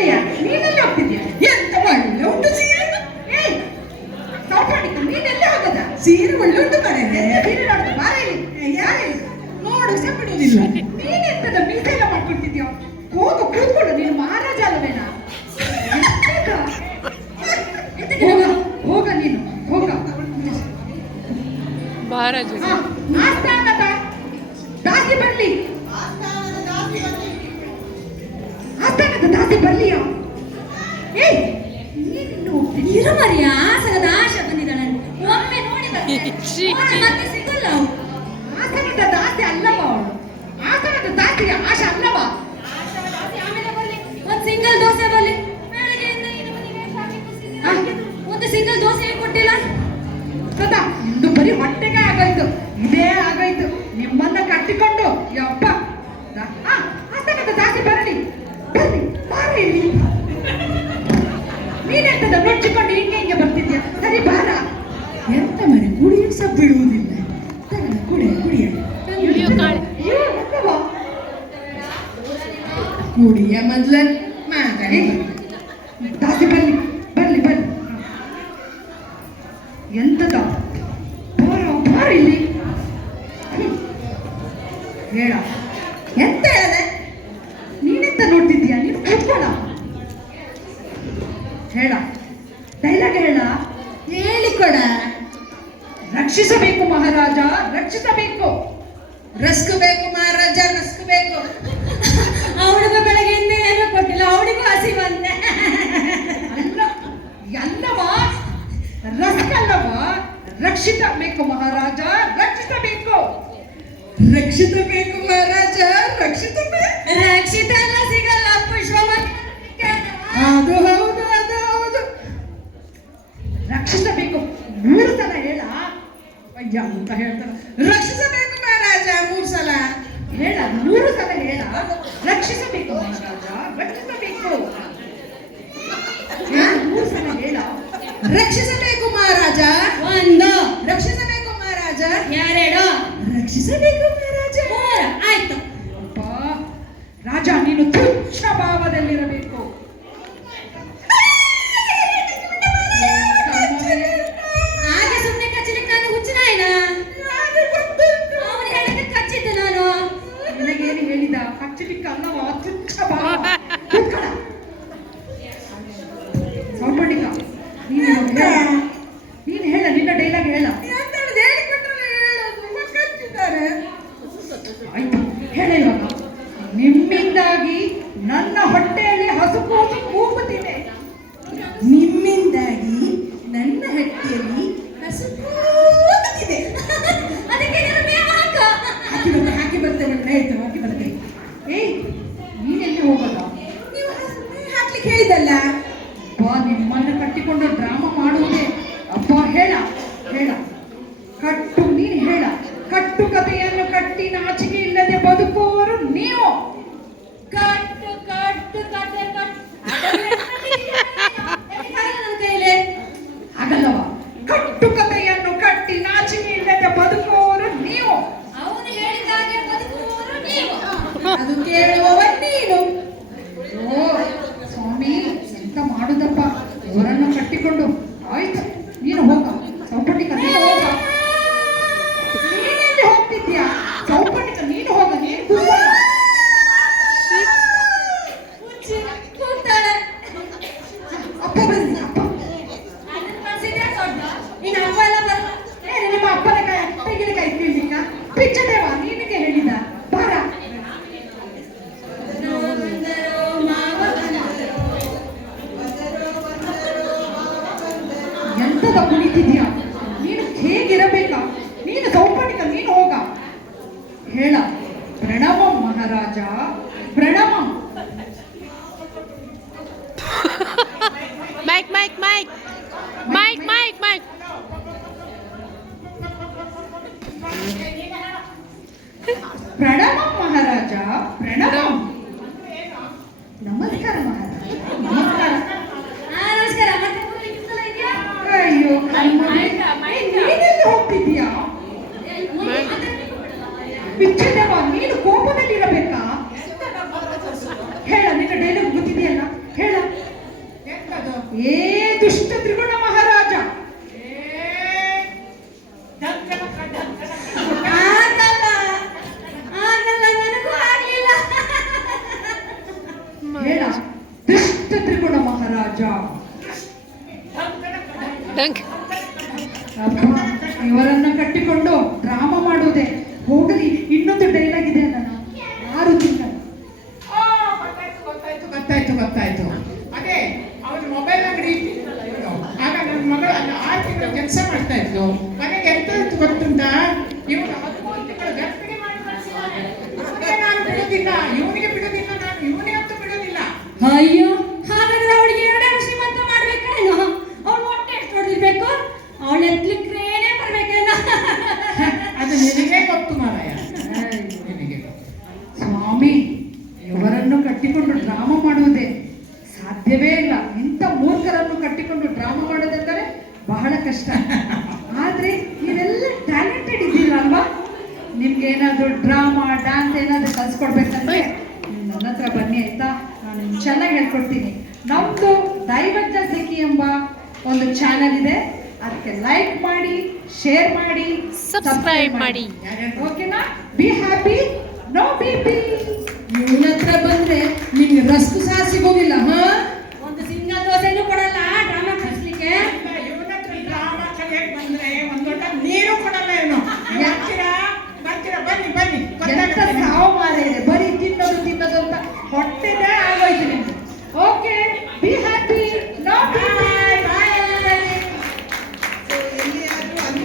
ಇಲ್ಲಿಯ ನೀನೆಲ್ಲ ಹೋಗ್ತಿದ್ಯಾ? ಎಂತ ಒಳ್ಳೆ ಉಂಟು ಸೀರೆ. ಏಯ್ ಸಾಪಾಡಿಕ ನೀನೆಲ್ಲ ಹೋಗದ? ಸೀರೆ ಒಳ್ಳೆ ಉಂಟು ಮನೆಗೆ. ಸೀರೆ ನೋಡ್ದು ಬಾರ ಇಲ್ಲಿ. ಯಾರು ನೋಡು ಸಹ ಬಿಡುವುದಿಲ್ಲ. ನೀನೆಂತದ ಮೀಸೆ ಎಲ್ಲ ಮಾಡ್ಕೊಳ್ತಿದ್ಯೋ? ಹೋಗು ಕೂತ್ಕೊಳ್ಳು. ನೀನು ಮಹಾರಾಜ ಅಲ್ಲವೇನಾ? ಹೋಗ ಹೋಗ ನೀನು ಹೋಗ. ಮಹಾರಾಜ ಆಸ್ಥಾನದ ದಾಸಿ ಬರ್ಲಿ. ಆಸ್ಥಾನದ ದಾಸಿ ಬರ್ಲಿಯ? ಏಯ್ ನೀನು ಇರು ಮರಿಯ ಆಸನದ ಆಶಾ ಬಂದಿದ್ದಾಳೆ. ಒಮ್ಮೆ ನೋಡಿ ಬರ್ತೇನೆ. ಮತ್ತೆ ಸಿಗಲ್ಲ. ಆಸನದ ದಾಸಿ ಅಲ್ಲವ ಅವಳು. ಆಸನದ ದಾಸಿಯ ಆಶಾ ಅಲ್ಲವ. ಆಮೇಲೆ ಬರ್ಲಿ. ಒಂದು ಸಿಂಗಲ್ ದೋಸೆ ಬರ್ಲಿ. ಬೆಳಗ್ಗೆಯಿಂದ ಇನ್ನು ಮನೆಗೆ ಒಂದು ಸಿಂಗಲ್ ದೋಸೆ ಕೊಟ್ಟಿಲ್ಲ. ಸದಾ ಇಂದು ಬರೀ ಹೊಟ್ಟೆಗೆ ಆಗೋಯ್ತು. ಇದೇ ಆಗೋಯ್ತು ನಿಮ್ಮನ್ನ ಕಟ್ಟಿಕೊಂಡು. ಯಪ್ಪ ಆಸನದ ದಾಸಿ ಬರಲಿ. ಬರ್ರಿ ಬಾರ ಇಲ್ಲಿ. ನೀನೆಂತದ ನುಚ್ಚಿಕೊಂಡು ಹಿಂಗೆ ಬರ್ತಿದ್ಯಾ? ಸರಿ ಬಾರ. ಎಂತ ಮನೆ ಕುಡಿಯ ಸಹ ಬಿಡುವುದಿಲ್ಲ. ಕುಡಿಯ ಕುಡಿಯ ಕುಡಿಯ ಮೊದ್ಲ ಮಾತಾಡಿ. ದಾಸಿ ಬರ್ಲಿ ಬರ್ಲಿ ಬರ್ಲಿ. ಎಂತದ ಬಾರ ಬಾರ ಇಲ್ಲಿ. ಹೇಳ ಎಂತ ಹೇಳದೆ? ನೀನೆಂತ ನೋಡ್ತಿದ್ದೀಯಾ? ನೀನು ಕೂತ್ಕೊಳ್ಳ. ಹೇಳ ಡೈಲಾಗ್ ಹೇಳ. ಹೇಳಿಕೊಡ. ರಕ್ಷಿಸಬೇಕು ಮಹಾರಾಜ, ರಕ್ಷಿಸಬೇಕು. ರಸ್ಕು ಬೇಕು ಮಹಾರಾಜ, ರಸ್ಕು ಬೇಕು. ಅವಳಿಗೂ ಬೆಳಗ್ಗೆಯಿಂದ ಏನೂ ಕೊಟ್ಟಿಲ್ಲ. ಅವಳಿಗೂ ಹಸಿ ಬಂದೆ. ಅಲ್ಲ ಎಲ್ಲವ ರಸ್ಕಲ್ಲವ. ರಕ್ಷಿತ ಬೇಕು ಮಹಾರಾಜ, ರಕ್ಷಿಸಬೇಕು. ರಕ್ಷಿತ ಬೇಕು ಮಹಾರಾಜ, ರಕ್ಷಿತ ರಕ್ಷಿತ ಎಲ್ಲ ಸಿಗಲ್ಲ. ಪುಷ್ಪವತಿ ಅದು ಹೌದು ಅದು ಹೌದು. ರಕ್ಷಿಸಬೇಕು 3 ಸಲ ಹೇಳ. ಅಯ್ಯ ಅಂತ ಹೇಳ್ತಾರ. ರಕ್ಷಿಸಬೇಕು ಮಹಾರಾಜ 3 ಸಲ ಹೇಳ. 3 ಸಲ ಹೇಳ. ರಕ್ಷಿಸಬೇಕು ಮಹಾರಾಜ, ರಕ್ಷಿಸಬೇಕು. 3 ಸಲ ಹೇಳ. ರಕ್ಷಿಸಬೇಕು ಮಹಾರಾಜ. 1 ರಕ್ಷಿಸಬೇಕು ಮಹಾರಾಜ. 2 ರಕ್ಷಿಸಬೇಕು ಮಹಾರಾಜ. 3 ಆಯ್ತು. ಅಪ್ಪ ರಾಜ ನೀನು ತುಚ್ಛ ಭಾವದಲ್ಲಿರಬೇಕು. ಹಾಗೆ ಸುಮ್ಮನೆ ಕಚ್ಚಲಿಕ್ಕೆ ನಾನು ಹುಚ್ಚನಾಯ್ನ? ಅವನು ಹೇಳಿದ್ರೆ ಕಚ್ಚಿದ್ದು ನಾನು. ನಿನಗೇನು ಹೇಳಿದ? ಕಚ್ಚಲಿಕ್ಕೆ ಅಲ್ಲವ, ತುಚ್ಛ ಭಾವ. ಸೌಪಡಿಕ ನೀನು ಹೇಳ. ನಿನ್ನ ಡೈಲಾಗ್ ಹೇಳ. ಆಯ್ತು ಹೇಳ ಇವಾಗ. ನಿಮ್ಮಿಂದಾಗಿ ನನ್ನ ಹೊಟ್ಟೆಯಲ್ಲಿ ಹಸುಕೂಸು ಕೂಗುತ್ತಿದೆ. ನಿಮ್ಮಿಂದಾಗಿ ನನ್ನ ಹೊಟ್ಟೆಯಲ್ಲಿ ಹಸುಕೂಗುತ್ತಿದೆ. ಅದಕ್ಕೆ ನೀನು ಬೇಗ ಹಾಕು. ಹಾಕಿ ಬರ್ತೇನೆ. ಆಯ್ತು ಹಾಕಿ ಬರ್ತೇನೆ. ಏಯ್ ನೀನೆಲ್ಲಿ ಹೋಗೋದ? ನೀವು ಹಾಕ್ಲಿಕ್ಕೆ ಹೇಳಿದಲ್ಲ. ಅಪ್ಪ ನಿಮ್ಮನ್ನ ಕಟ್ಟಿಕೊಂಡು ಡ್ರಾಮಾ ಮಾಡುವುದೇ. ಅಪ್ಪ ಹೇಳ ಹೇಳ. ಕಟ್ಟು ನೀನು ಹೇಳ. ಕಟ್ಟು ಕಥೆಯನ್ನು ಕಟ್ಟಿ ನಾಚಿಕೆ ಇಲ್ಲದೆ ಬದುಕುವವರು ನೀವು. ಕಟ್ಟು ಕಟ್ಟು ಕಟ್ಟೆ ಕಟ್ಟು ನನ್ನ ಕೈಲಿ ಹಾಗಲ್ಲವ. ಕಟ್ಟು ಕಥೆಯನ್ನು ಕಟ್ಟಿ ನಾಚಿಕೆ ಇಲ್ಲದೆ ಬದುಕುವವರು ನೀವು. ಅವನು ಹೇಳಿದಾಗೆ ಬದುಕುವವರು ನೀವು. ಅದು ಕೇಳುವವ ನೀನು. ಓ ಸ್ವಾಮಿ ಎಂತ ಮಾಡುದಪ್ಪ ಅವರನ್ನು ಕಟ್ಟಿಕೊಂಡು. ಆಯ್ತು ನೀನು ಹೋಗ. ಸೌಪಟಿಕ ನೀನು ಹೋಗ. ನೀನೆಲ್ಲಿ ಹೋಗ್ತಿದ್ಯಾ? ಸೌಪಟಿಕ ನೀನು ಹೋಗ. ನೀನು ಕೂತ್ಕೊಳ್ಳ. ಕೂಗ್ತಾಳೆ. ಅಪ್ಪ ಬಂದ. ಅಪ್ಪ ಅದನ್ನ ಕಳ್ಸಿದ್ರೆ ದೊಡ್ಡ. ಇನ್ನು ಅಪ್ಪ ಎಲ್ಲ ಬರಲ್ಲ. ನಿಮ್ಮ ಅಪ್ಪನ ತೆಗಿಲಿಕ್ಕೆ ಇಟ್ಟಿರ್ಲಿಕ್ಕ ಪಿಚ್ಚದೇವ ನಿನಗೆ ಹೇಳಿದ. ಬಾರ. ಎಂತದ ಕುಣಿತಿದ್ಯಾ ನೀನು? ಹೇಗಿರಬೇಕ ನೀನು? ಸೌಪಟಿಕ ನೀನು ಹೋಗ. ಹೇಳ. ಪ್ರಣವಂ ಮಹಾರಾಜ, ಪ್ರಣವಂ. Mike mike mike mike mike mike. ಪ್ರಣವಂ ಮಹಾರಾಜ, ಪ್ರಣವಂ. ನಮಸ್ಕಾರ ಮಹಾರಾಜ, ನಮಸ್ಕಾರ. ನಮಸ್ಕಾರ. ಮತ್ತೆ ಕೂತ್ಕೊಳ್ಳಿ ಇದೆಯಾ? ಅಯ್ಯೋ ನೀನೆಲ್ಲಿ ಹೋಗ್ತಿದ್ಯಾ? ಪಿಚ್ಚದೇವ ನೀನು ಕೋಪದಲ್ಲಿರಬೇಕಾ? ಹೇಳ. ನಿನ್ನ ಡೈಲಾಗ್ ಗೊತ್ತಿದೆಯಲ್ಲ ಹೇಳ. ದುಷ್ಟ ತ್ರಿಗುಣ ಮಹಾರಾಜ. Dunk. ಅಬ್ಬಾ, ಇವರನ್ನ ಕಟ್ಟಿಕೊಂಡು ಡ್ರಾಮಾ ಮಾಡುವುದೇ. ಹೋಗಲಿ, ಇನ್ನೊಂದು ಡೈಲಾಗ್ ಇದೆ ಅಲ್ಲ, 6 ತಿಂಗಳು. ಗೊತ್ತಾಯ್ತು. ಅದೇ ಅವನ ಮೊಬೈಲ್ ಅಂಗಡಿ ಇಟ್ಟಿದ್ನಲ್ಲ ಇವನು. ಆಗ ನನ್ನ ಮಗಳು ಅಲ್ಲಿ 6 ತಿಂಗಳು ಕೆಲಸ ಮಾಡ್ತಾ ಇದ್ಲು. ಮನೆಗೆ ಎಂತ ಇತ್ತು ಗೊತ್ತುಂಟಾ, ಇವನು 13 ತಿಂಗಳು ಗರ್ಭಿಣಿ ಮಾಡಿ ಕಳ್ಸಿದ್ದಾನೆ. ಅವನಿಗೆ ನಾನು ಬಿಡೋದಿಲ್ಲ, ಇವನಿಗೆ ಬಿಡೋದಿಲ್ಲ, ನಾನು ಇವನಿಗಂತೂ ಬಿಡೋದಿಲ್ಲ. ಅಯ್ಯೋ, ಹಾಗಾದ್ರೆ ಅವಳಿಗೆ ಎರಡೇ ಶ್ರೀಮಂತ ಮಾಡ್ಬೇಕೇನೋ? ಅವಳು ಹೊಟ್ಟೆ ಎಷ್ಟು ಹೊಡೆದಿರ್ಬೇಕು? ಅವಳು ಎತ್ಲಿಕ್ರೇನೆ ಬರ್ಬೇಕೇನೋ? ಅದು ನಿನಗೆ ಗೊತ್ತು ಮಾರಾಯ, ನಿನಗೆ ಗೊತ್ತು. ಸ್ವಾಮಿ, ಇವರನ್ನು ಕಟ್ಟಿಕೊಂಡು ಡ್ರಾಮಾ ಮಾಡುವುದೇ ಸಾಧ್ಯವೇ ಇಲ್ಲ. ಇಂಥ ಮೂರ್ಖರನ್ನು ಕಟ್ಟಿಕೊಂಡು ಡ್ರಾಮಾ ಮಾಡೋದಂದರೆ ಬಹಳ ಕಷ್ಟ. ಆದ್ರೆ ನೀವೆಲ್ಲ ಟ್ಯಾಲೆಂಟೆಡ್ ಇದ್ದೀರಲ್ವಾ? ನಿಮ್ಗೆ ಏನಾದ್ರು ಡ್ರಾಮಾ, ಡ್ಯಾನ್ಸ್ ಏನಾದ್ರು ಕಲ್ಸ್ಕೊಡ್ಬೇಕಂದ್ರೆ ನನ್ನ ಹತ್ರ ಬನ್ನಿ, ಆಯ್ತಾ? ನಾನು ನಿಮ್ಗೆ ಚೆನ್ನಾಗಿ ಹೇಳ್ಕೊಡ್ತೀನಿ. ನಮ್ದು ದೈವಜ್ಞ ಸಖಿ ಎಂಬ ಒಂದು ಚಾನಲ್ ಇದೆ, ಅದಕ್ಕೆ ಲೈಕ್ ಮಾಡಿ, ಶೇರ್ ಮಾಡಿ, Subscribe ಮಾಡಿ. ಓಕೆನಾ? Be happy, no B P. ಇವನ ಹತ್ರ ಬಂದ್ರೆ ನಿಮ್ಗೆ ರಸ್ಕು ಸಹ ಸಿಗೋದಿಲ್ಲ. ಹಾ